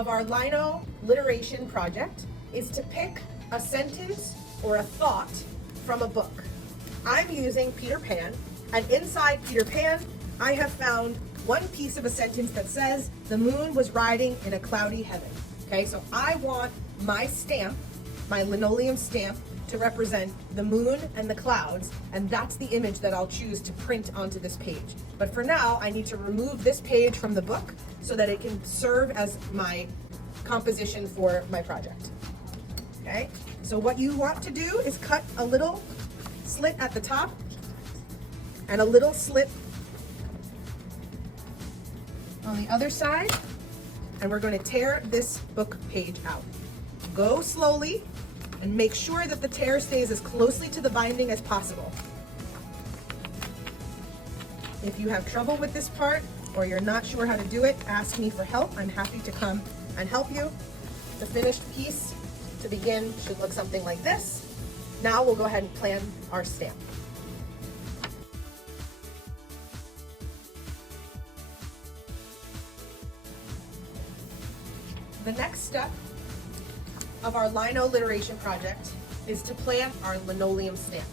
of our Lino Literation project is to pick a sentence or a thought from a book. I'm using Peter Pan, and inside Peter Pan, I have found one piece of a sentence that says, "The moon was riding in a cloudy heaven." Okay, so I want my stamp, my linoleum stamp, to represent the moon and the clouds, and that's the image that I'll choose to print onto this page. But for now, I need to remove this page from the book so that it can serve as my composition for my project. Okay, so what you want to do is cut a little slit at the top and a little slit on the other side, and we're going to tear this book page out. Go slowly and make sure that the tear stays as closely to the binding as possible. If you have trouble with this part or you're not sure how to do it, ask me for help. I'm happy to come and help you. The finished piece to begin should look something like this. Now we'll go ahead and plan our stamp. The next step of our Lino Literation project is to plan our linoleum stamp.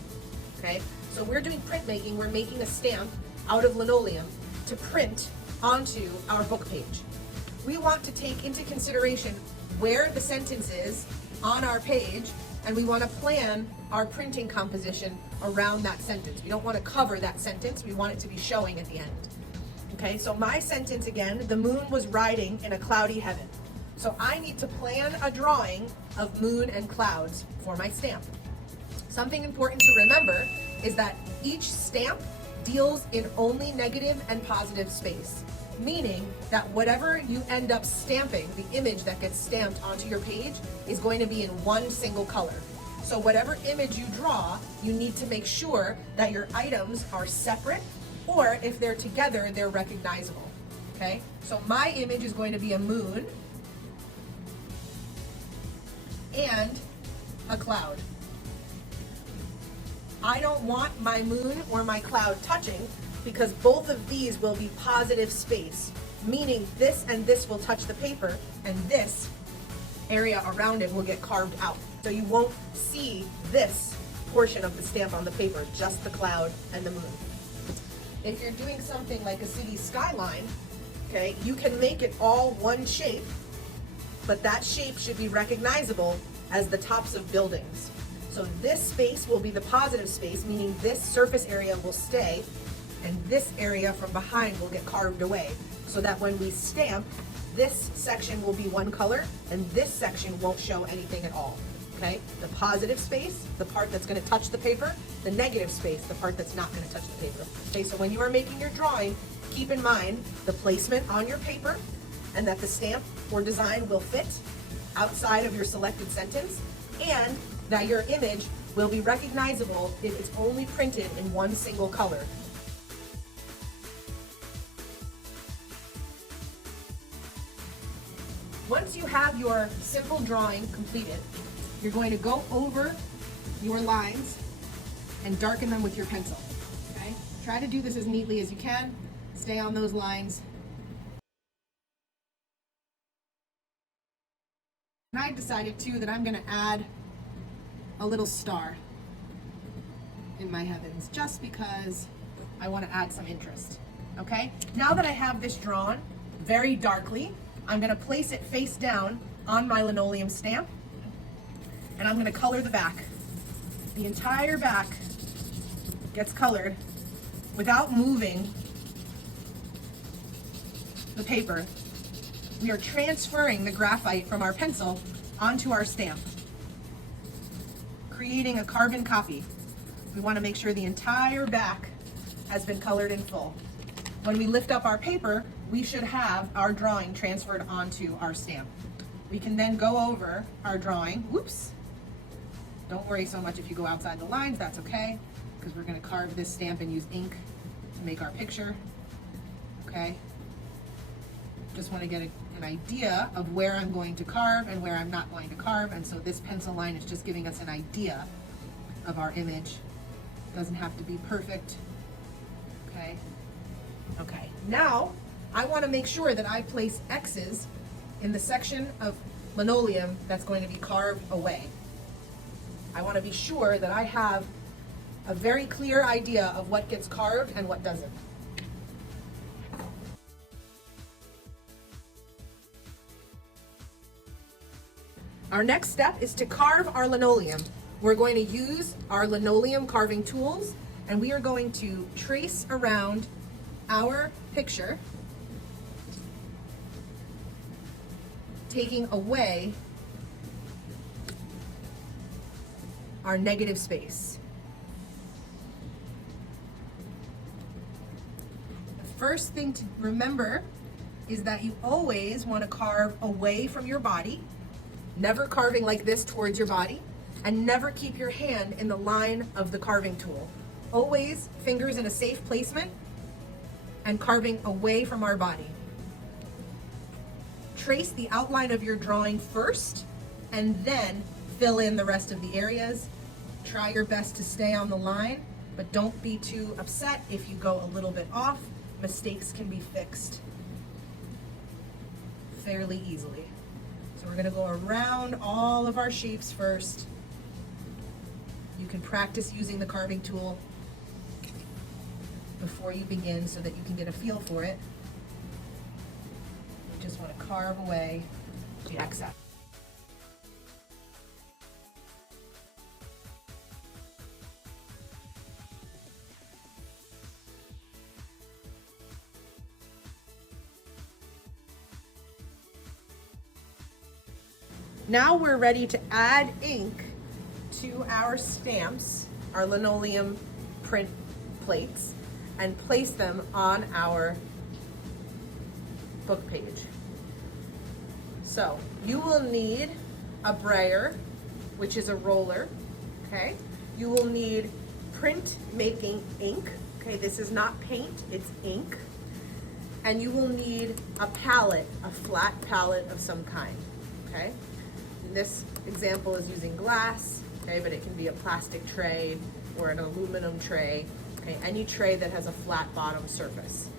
Okay, so we're doing printmaking. We're making a stamp out of linoleum to print onto our book page. We want to take into consideration where the sentence is on our page, and we want to plan our printing composition around that sentence. We don't want to cover that sentence. We want it to be showing at the end. Okay, so my sentence again, "The moon was riding in a cloudy heaven." So I need to plan a drawing of moon and clouds for my stamp. Something important to remember is that each stamp deals in only negative and positive space, meaning that whatever you end up stamping, the image that gets stamped onto your page, is going to be in one single color. So whatever image you draw, you need to make sure that your items are separate, or if they're together, they're recognizable. Okay, so my image is going to be a moon and a cloud. I don't want my moon or my cloud touching because both of these will be positive space, meaning this and this will touch the paper and this area around it will get carved out. So you won't see this portion of the stamp on the paper, just the cloud and the moon. If you're doing something like a city skyline, okay, you can make it all one shape, but that shape should be recognizable as the tops of buildings. So this space will be the positive space, meaning this surface area will stay, and this area from behind will get carved away, so that when we stamp, this section will be one color, and this section won't show anything at all. Okay? The positive space, the part that's going to touch the paper, the negative space, the part that's not going to touch the paper. Okay, so when you are making your drawing, keep in mind the placement on your paper, and that the stamp or design will fit outside of your selected sentence, and that your image will be recognizable if it's only printed in one single color. Once you have your simple drawing completed, you're going to go over your lines and darken them with your pencil. Okay? Try to do this as neatly as you can. Stay on those lines. And I decided too that I'm going to add a little star in my heavens just because I want to add some interest. Okay? Now that I have this drawn very darkly, I'm going to place it face down on my linoleum stamp, and I'm going to color the back. The entire back gets colored without moving the paper. We are transferring the graphite from our pencil onto our stamp, creating a carbon copy. We want to make sure the entire back has been colored in full. When we lift up our paper, we should have our drawing transferred onto our stamp. We can then go over our drawing. Whoops. Don't worry so much if you go outside the lines, that's okay, because we're going to carve this stamp and use ink to make our picture. Okay. Just want to get an idea of where I'm going to carve and where I'm not going to carve, and so this pencil line is just giving us an idea of our image. It doesn't have to be perfect. Okay. Okay. Now I want to make sure that I place X's in the section of linoleum that's going to be carved away. I want to be sure that I have a very clear idea of what gets carved and what doesn't. Our next step is to carve our linoleum. We're going to use our linoleum carving tools, and we are going to trace around our picture, taking away our negative space. The first thing to remember is that you always want to carve away from your body, never carving like this towards your body, and never keep your hand in the line of the carving tool. Always fingers in a safe placement and carving away from our body. Trace the outline of your drawing first and then fill in the rest of the areas. Try your best to stay on the line, but don't be too upset if you go a little bit off. Mistakes can be fixed fairly easily. So we're going to go around all of our shapes first. You can practice using the carving tool before you begin so that you can get a feel for it. You just want to carve away the excess. Now we're ready to add ink to our stamps, our linoleum print plates, and place them on our book page. So you will need a brayer, which is a roller, okay? You will need print making ink, okay? This is not paint, it's ink. And you will need a palette, a flat palette of some kind, okay? This example is using glass, okay, but it can be a plastic tray or an aluminum tray, okay, any tray that has a flat bottom surface,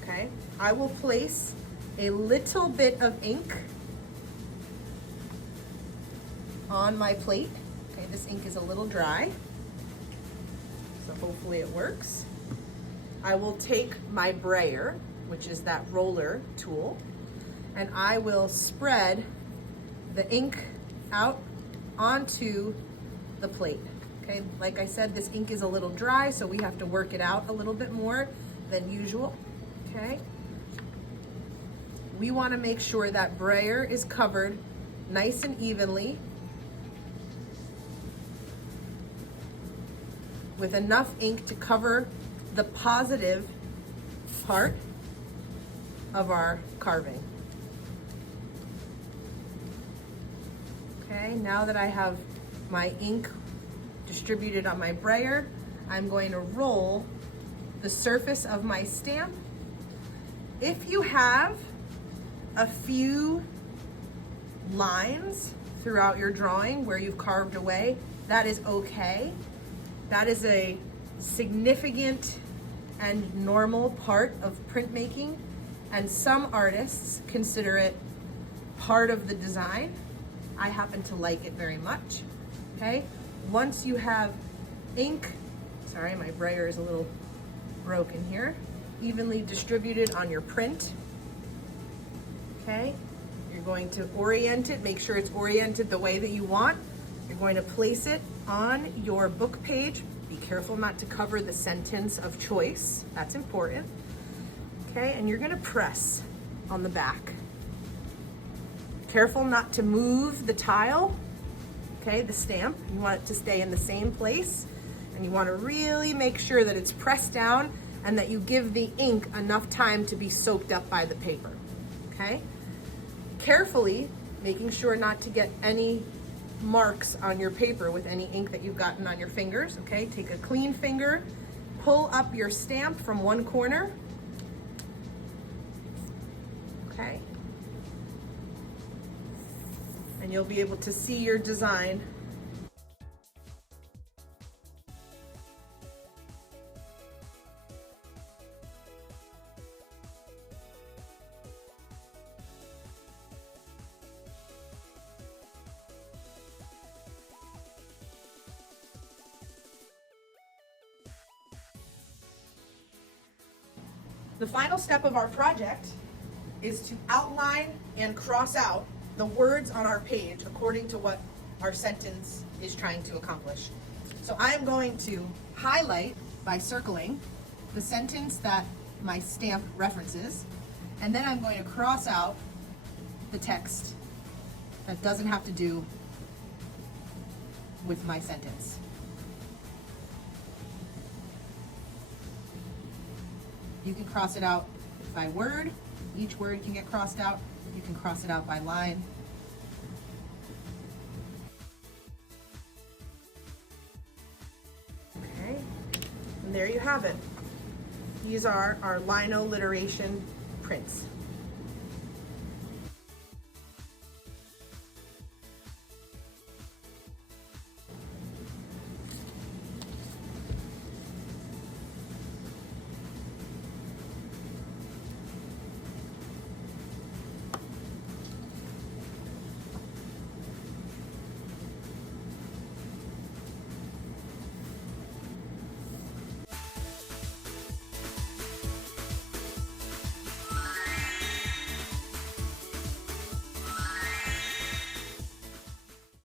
okay. I will place a little bit of ink on my plate, okay. This ink is a little dry, so hopefully it works. I will take my brayer, which is that roller tool, and I will spread the ink out onto the plate. Okay, like I said, this ink is a little dry, so we have to work it out a little bit more than usual. Okay, we want to make sure that brayer is covered nice and evenly with enough ink to cover the positive part of our carving. Okay, now that I have my ink distributed on my brayer, I'm going to roll the surface of my stamp. If you have a few lines throughout your drawing where you've carved away, that is okay. That is a significant and normal part of printmaking, and some artists consider it part of the design. I happen to like it very much, okay? Once you have ink, sorry, my brayer is a little broken here, evenly distributed on your print, okay? You're going to orient it, make sure it's oriented the way that you want. You're going to place it on your book page. Be careful not to cover the sentence of choice, that's important, okay? And you're gonna press on the back. Careful not to move the tile, okay, the stamp. You want it to stay in the same place, and you want to really make sure that it's pressed down and that you give the ink enough time to be soaked up by the paper, okay? Carefully, making sure not to get any marks on your paper with any ink that you've gotten on your fingers, okay? Take a clean finger, pull up your stamp from one corner, okay? And you'll be able to see your design. The final step of our project is to outline and cross out the words on our page according to what our sentence is trying to accomplish. So I am going to highlight by circling the sentence that my stamp references, and then I'm going to cross out the text that doesn't have to do with my sentence. You can cross it out by word. Each word can get crossed out. You can cross it out by line. Okay, and there you have it. These are our Lino Literation prints.